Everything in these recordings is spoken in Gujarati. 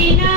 Christina.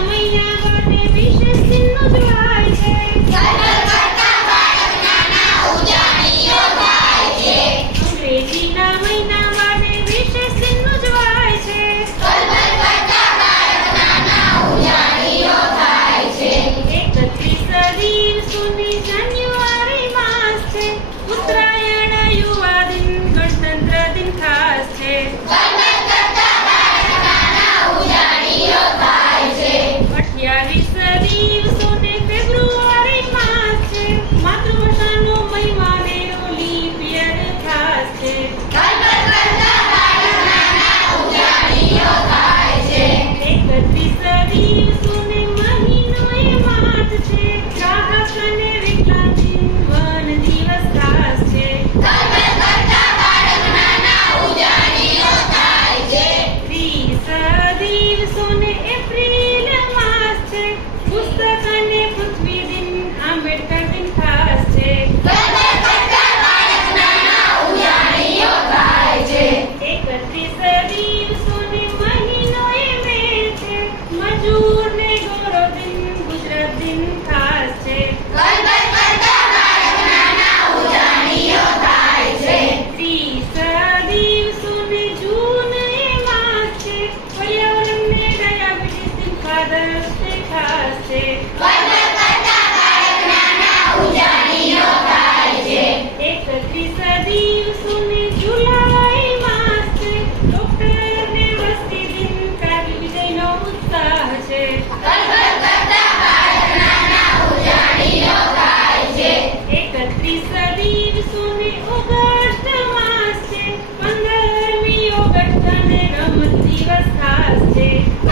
Thursday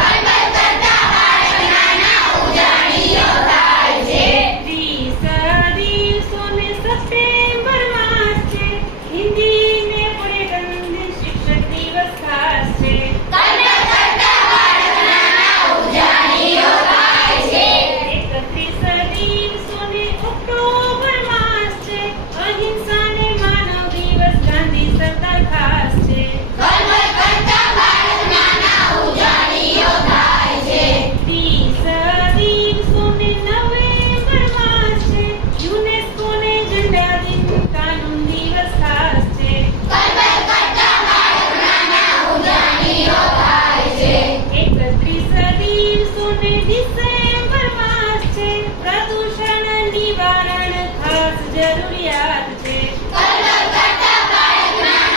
જરૂરિયાત છે. કલર કરતા બાળકના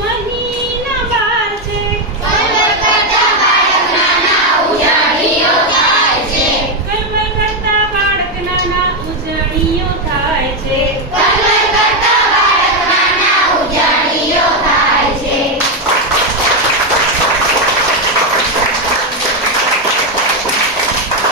મહિના બાર છે. કલર કરતા બાળકના ઉજાણીઓ ઉજાણીઓ થાય.